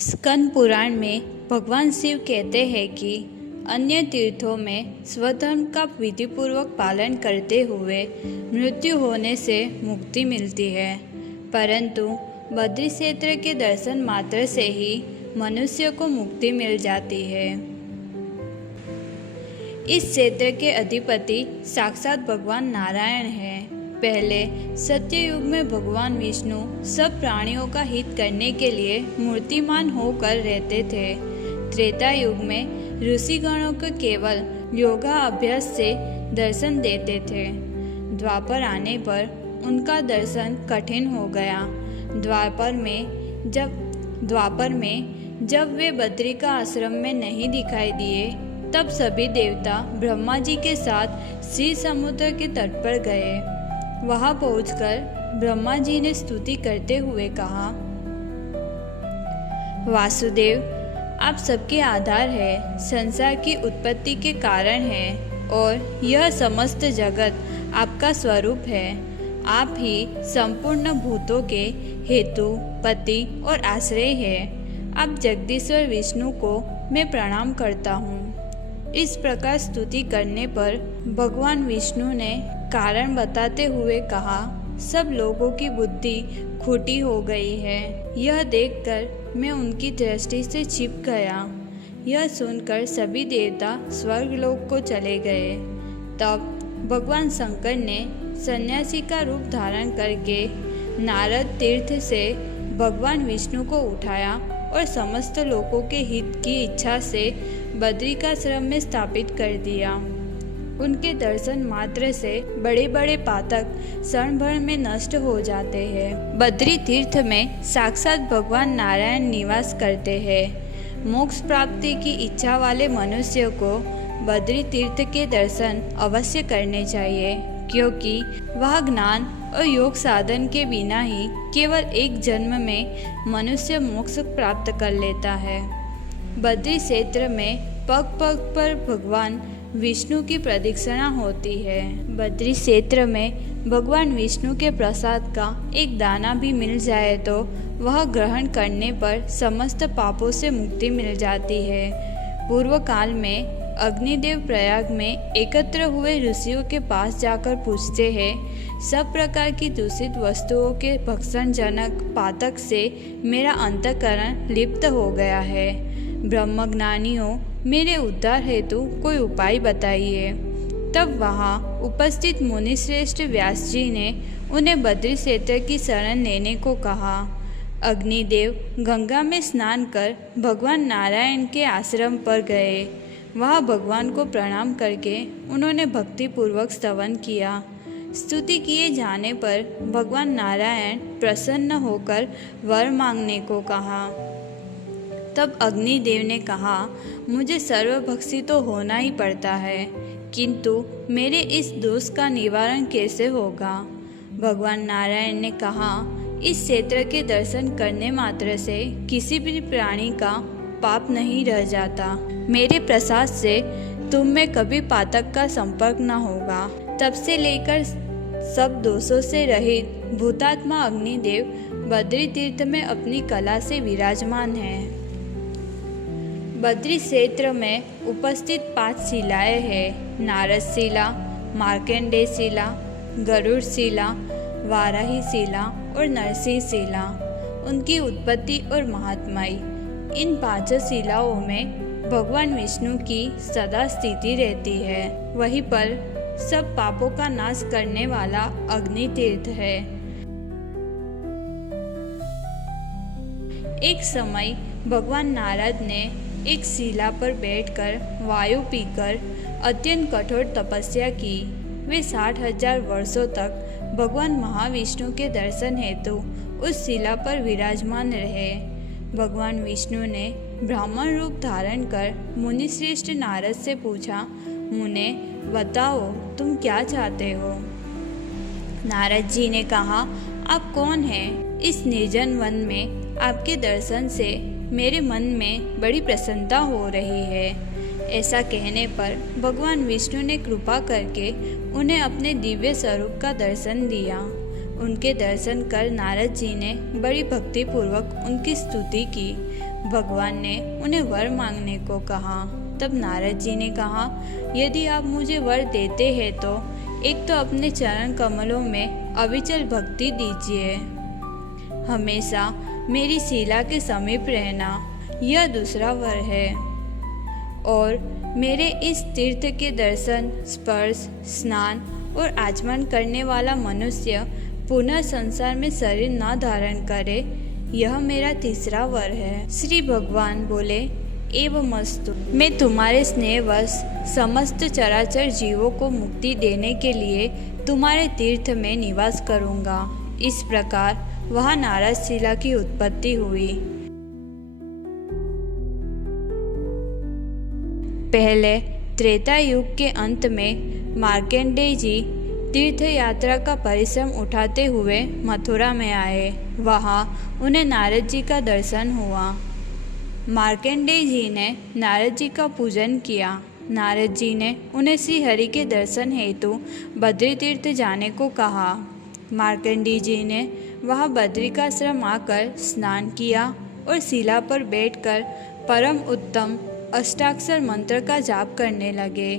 स्कंद पुराण में भगवान शिव कहते हैं कि अन्य तीर्थों में स्वधर्म का विधिपूर्वक पालन करते हुए मृत्यु होने से मुक्ति मिलती है, परंतु बद्री क्षेत्र के दर्शन मात्र से ही मनुष्य को मुक्ति मिल जाती है। इस क्षेत्र के अधिपति साक्षात भगवान नारायण हैं। पहले सत्ययुग में भगवान विष्णु सब प्राणियों का हित करने के लिए मूर्तिमान होकर रहते थे। त्रेता युग में ऋषिगणों को केवल योगा अभ्यास से दर्शन देते थे। द्वापर आने पर उनका दर्शन कठिन हो गया। द्वापर में जब वे बद्री का आश्रम में नहीं दिखाई दिए, तब सभी देवता ब्रह्मा जी के साथ क्षीर समुद्र के तट पर गए। वहां पहुंचकर ब्रह्मा जी ने स्तुति करते हुए कहा, वासुदेव, आप सबके आधार हैं, संसार की उत्पत्ति के कारण हैं और यह समस्त जगत आपका स्वरूप है। आप ही संपूर्ण भूतों के हेतु, पति और आश्रय हैं। आप जगदीश्वर विष्णु को मैं प्रणाम करता हूँ। इस प्रकार स्तुति करने पर भगवान विष्णु ने कारण बताते हुए कहा, सब लोगों की बुद्धि खोटी हो गई है। यह देखकर मैं उनकी दृष्टि से छिप गया। यह सुनकर सभी देवता स्वर्गलोक को चले गए। तब भगवान शंकर ने सन्यासी का रूप धारण करके नारद तीर्थ से भगवान विष्णु को उठाया और समस्त लोगों के हित की इच्छा से बद्रिकाश्रम में स्थापित कर दिया। उनके दर्शन मात्र से बड़े बड़े पातक क्षण भर में नष्ट हो जाते हैं। बद्री तीर्थ में साक्षात भगवान नारायण निवास करते हैं। मोक्ष प्राप्ति की इच्छा वाले मनुष्य को बद्री तीर्थ के दर्शन अवश्य करने चाहिए, क्योंकि वह ज्ञान और योग साधन के बिना ही केवल एक जन्म में मनुष्य मोक्ष प्राप्त कर लेता है। बद्री क्षेत्र में पग पग पर भगवान विष्णु की प्रदक्षिणा होती है। बद्री क्षेत्र में भगवान विष्णु के प्रसाद का एक दाना भी मिल जाए तो वह ग्रहण करने पर समस्त पापों से मुक्ति मिल जाती है। पूर्व काल में अग्निदेव प्रयाग में एकत्र हुए ऋषियों के पास जाकर पूछते हैं, सब प्रकार की दूषित वस्तुओं के भक्षणजनक पातक से मेरा अंतःकरण लिप्त हो गया है। ब्रह्मज्ञानियों, मेरे उद्धार हेतु कोई उपाय बताइए। तब वहाँ उपस्थित मुनिश्रेष्ठ व्यास जी ने उन्हें बद्री क्षेत्र की शरण लेने को कहा। अग्निदेव गंगा में स्नान कर भगवान नारायण के आश्रम पर गए। वहाँ भगवान को प्रणाम करके उन्होंने भक्तिपूर्वक स्तवन किया। स्तुति किए जाने पर भगवान नारायण प्रसन्न होकर वर मांगने को कहा। तब अग्निदेव ने कहा, मुझे सर्वभक्षी तो होना ही पड़ता है, किंतु मेरे इस दोष का निवारण कैसे होगा? भगवान नारायण ने कहा, इस क्षेत्र के दर्शन करने मात्र से किसी भी प्राणी का पाप नहीं रह जाता। मेरे प्रसाद से तुम में कभी पातक का संपर्क न होगा। तब से लेकर सब दोषों से रहित भूतात्मा अग्निदेव बद्री तीर्थ में अपनी कला से विराजमान है। बद्री क्षेत्र में उपस्थित 5 शिलाएं हैं: नारद शिला, मार्कंडेय शिला, गरुड़ शिला, वाराही शिला और नरसिंह शिला। उनकी उत्पत्ति और महात्म्य। इन 5 शिलाओं में भगवान विष्णु की सदा स्थिति रहती है। वहीं पर सब पापों का नाश करने वाला अग्नि तीर्थ है। एक समय भगवान नारद ने एक शिला पर बैठकर वायु पीकर अत्यंत कठोर तपस्या की। वे 60,000 वर्षों तक भगवान महाविष्णु के दर्शन हेतु उस शिला पर विराजमान रहे। भगवान विष्णु ने ब्राह्मण रूप धारण कर मुनिश्रेष्ठ नारद से पूछा, मुने बताओ, तुम क्या चाहते हो? नारद जी ने कहा, आप कौन हैं? इस निर्जन वन में आपके दर्शन से मेरे मन में बड़ी प्रसन्नता हो रही है। ऐसा कहने पर भगवान विष्णु ने कृपा करके उन्हें अपने दिव्य स्वरूप का दर्शन दिया। उनके दर्शन कर नारद जी ने बड़ी भक्तिपूर्वक उनकी स्तुति की। भगवान ने उन्हें वर मांगने को कहा। तब नारद जी ने कहा, यदि आप मुझे वर देते हैं तो एक तो अपने चरण कमलों में अविचल भक्ति दीजिए, हमेशा मेरी शिला के समीप रहना, यह दूसरा वर है, और मेरे इस तीर्थ के दर्शन, स्पर्श, स्नान और आचमन करने वाला मनुष्य पुनः संसार में शरीर न धारण करे, यह मेरा तीसरा वर है। श्री भगवान बोले, एवमस्तु। मैं तुम्हारे स्नेहवश समस्त चराचर जीवों को मुक्ति देने के लिए तुम्हारे तीर्थ में निवास करूँगा। इस प्रकार वहाँ नारद शिला की उत्पत्ति हुई। पहले त्रेता युग के अंत में मार्कंडेय जी तीर्थ यात्रा का परिश्रम उठाते हुए मथुरा में आए। वहाँ उन्हें नारद जी का दर्शन हुआ। मार्कंडेय जी ने नारद जी का पूजन किया। नारद जी ने उन्हें श्री हरि के दर्शन हेतु बद्री तीर्थ जाने को कहा। मार्कंडेय जी ने वहाँ बद्रिकाश्रम आकर स्नान किया और शिला पर बैठकर परम उत्तम अष्टाक्षर मंत्र का जाप करने लगे।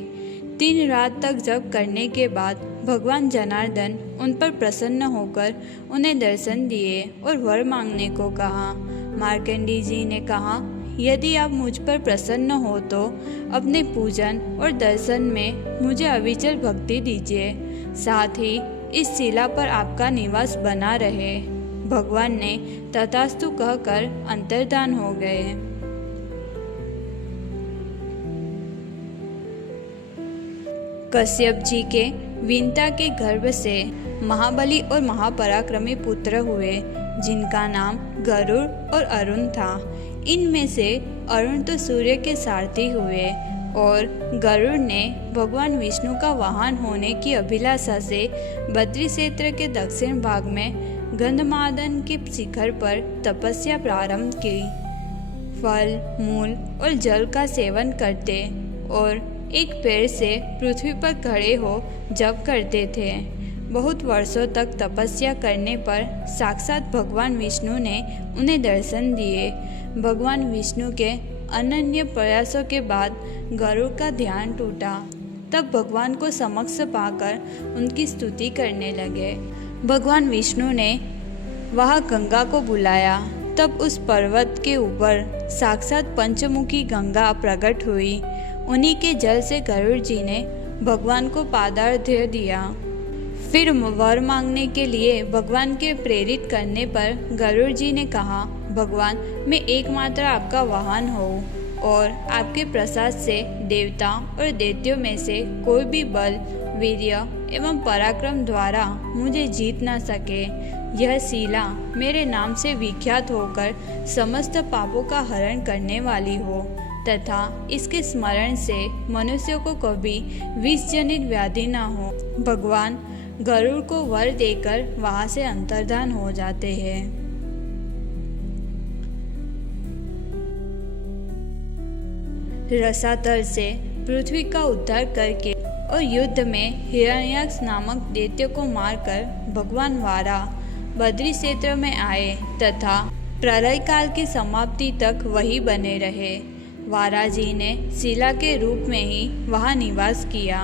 3 रात तक जप करने के बाद भगवान जनार्दन उन पर प्रसन्न होकर उन्हें दर्शन दिए और वर मांगने को कहा। मार्कंडेय जी ने कहा, यदि आप मुझ पर प्रसन्न हो तो अपने पूजन और दर्शन में मुझे अविचल भक्ति दीजिए, साथ ही इस शिला पर आपका निवास बना रहे। भगवान ने तथास्तु कहकर अंतर्धान हो गए। कश्यप जी के विंता के गर्भ से महाबली और महापराक्रमी पुत्र हुए, जिनका नाम गरुड़ और अरुण था। इनमें से अरुण तो सूर्य के सारथी हुए और गरुड़ ने भगवान विष्णु का वाहन होने की अभिलाषा से बद्री क्षेत्र के दक्षिण भाग में गंधमादन के शिखर पर तपस्या प्रारंभ की। फल, मूल और जल का सेवन करते और एक पैर से पृथ्वी पर खड़े हो जप करते थे। बहुत वर्षों तक तपस्या करने पर साक्षात भगवान विष्णु ने उन्हें दर्शन दिए। भगवान विष्णु के अनन्य प्रयासों के बाद गरुड़ का ध्यान टूटा। तब भगवान को समक्ष पाकर उनकी स्तुति करने लगे। भगवान विष्णु ने वहाँ गंगा को बुलाया। तब उस पर्वत के ऊपर साक्षात पंचमुखी गंगा प्रकट हुई। उन्हीं के जल से गरुड़ जी ने भगवान को पादार्घ्य दिया। फिर वर मांगने के लिए भगवान के प्रेरित करने पर गरुड़ जी ने कहा, भगवान, मैं एकमात्र आपका वाहन हूँ और आपके प्रसाद से देवता और दैत्यों में से कोई भी बल, वीर्य एवं पराक्रम द्वारा मुझे जीत ना सके। यह शिला मेरे नाम से विख्यात होकर समस्त पापों का हरण करने वाली हो तथा इसके स्मरण से मनुष्यों को कभी विष जनित व्याधि न हो। भगवान गरुड़ को वर देकर वहां से अंतर्धान हो जाते हैं। रसातल से पृथ्वी का उद्धार करके और युद्ध में हिरण्याक्ष नामक दैत्य को मारकर भगवान वारा बद्री क्षेत्र में आए तथा प्रलय काल की समाप्ति तक वही बने रहे। वारा जी ने शिला के रूप में ही वहां निवास किया।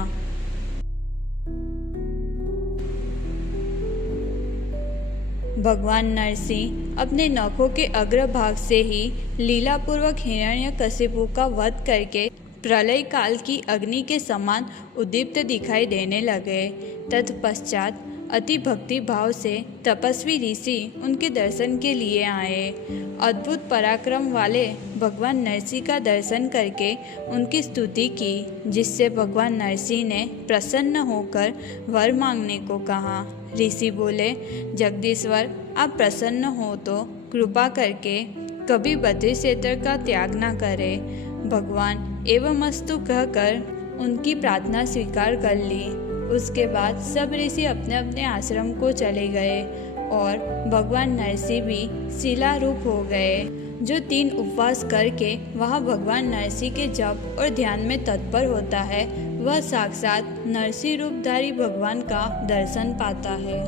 भगवान नरसिंह अपने नखों के अग्रभाग से ही लीलापूर्वक हिरण्यकशिपु का वध करके प्रलय काल की अग्नि के समान उद्दीप्त दिखाई देने लगे। तत्पश्चात अति भक्ति भाव से तपस्वी ऋषि उनके दर्शन के लिए आए। अद्भुत पराक्रम वाले भगवान नरसिंह का दर्शन करके उनकी स्तुति की, जिससे भगवान नरसिंह ने प्रसन्न होकर वर मांगने को कहा। ऋषि बोले, जगदीश्वर, आप प्रसन्न हो तो कृपा करके कभी बद्री क्षेत्र का त्याग न करें। भगवान एवमस्तु कहकर उनकी प्रार्थना स्वीकार कर ली। उसके बाद सब ऋषि अपने अपने आश्रम को चले गए और भगवान नरसिंह भी शिला रूप हो गए, जो 3 उपवास करके वहाँ भगवान नरसिंह के जप और ध्यान में तत्पर होता है, वह साक्षात नरसिंह रूपधारी भगवान का दर्शन पाता है।